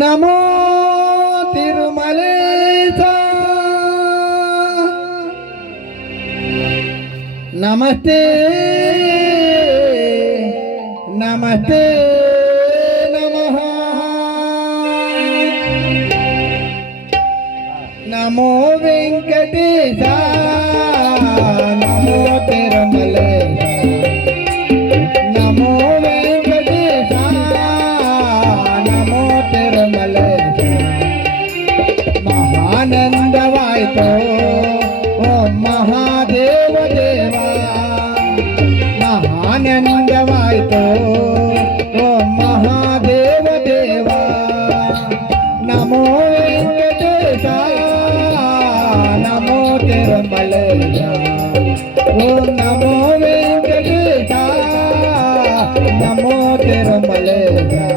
नमो तिरुमलेशा नमस्ते नमस्ते नमः नमो वेंकटेशा नमो तिरुमलेशा नमो वेंकटेशा नमो तिरुमलेशा महानंदवायतो ओ महादेव देवा महानंदवायतो ओ महादेव देवा नमो वेंकटेशा नमो तिरुमलेशा ओ नमो वेंकटेशा नमो तिरुमलेशा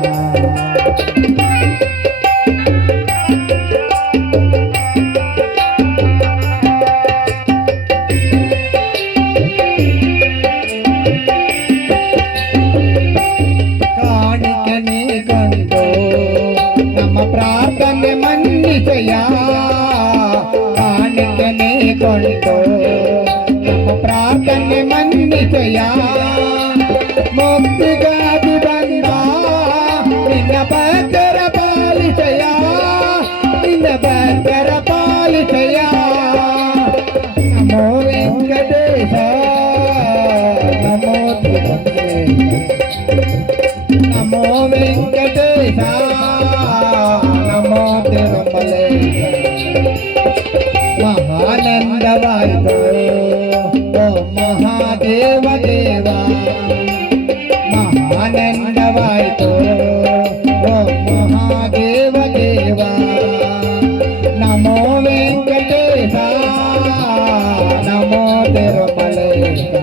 प्रार्थने मन्निसया कानिकने कोंटो नम प्रार्थने मन्निसया मुक्तिगादि बंदा निन्न बकर पालिसया नमो वेंकटेश नमो नमो वेंकटेश नमो तिरुमलेशा महानंदवायतो ओ महादेव देवा महानंदवायतो ओ महादेव देवा नमो वेंकटेशा नमो तिरुमलेशा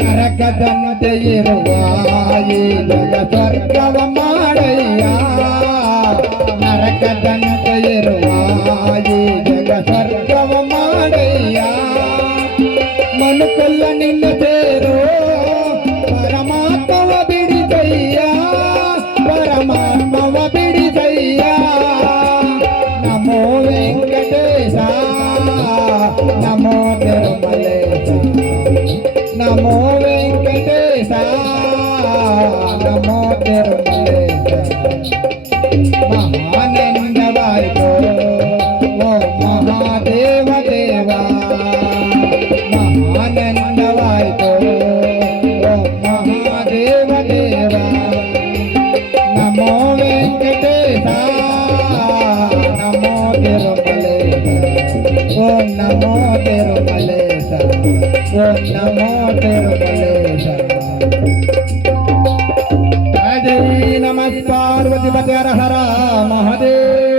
ನರಕದಂತೆ ಇರುವ ಈ ಜಗ ಸ್ವರ್ಗವ ಮಾಡಯ್ಯ ನರಕದಂತೆ ಇರುವ ಈ ಜಗ ಸ್ವರ್ಗವ ಮಾಡಯ್ಯ ಮನುಕುಲ್ಲ ನಿನ್ನ ಸೇರೋ ಪರಮಾತ್ಮವ ಬಿಡಿಸಯ್ಯ ಪರಮಾತ್ಮವ ಬಿಡಿಸಯ್ಯ ನಮೋ ವೆಂಕಟೇಶ ನಮೋ ತಿರುಮಲೇಶ नमो वेंकटेशा नमो तिरुमलेशा महानंदवायतो ओ महादेव देवा महानंदवायतो ओ महादेव देवा नमो वेंकटेशा नमो तिरुमलेशा ओ नमो तिरुमलेशा ओ नमो तिरुमलेशा जय नमः पार्वती पते हर हर महादेव।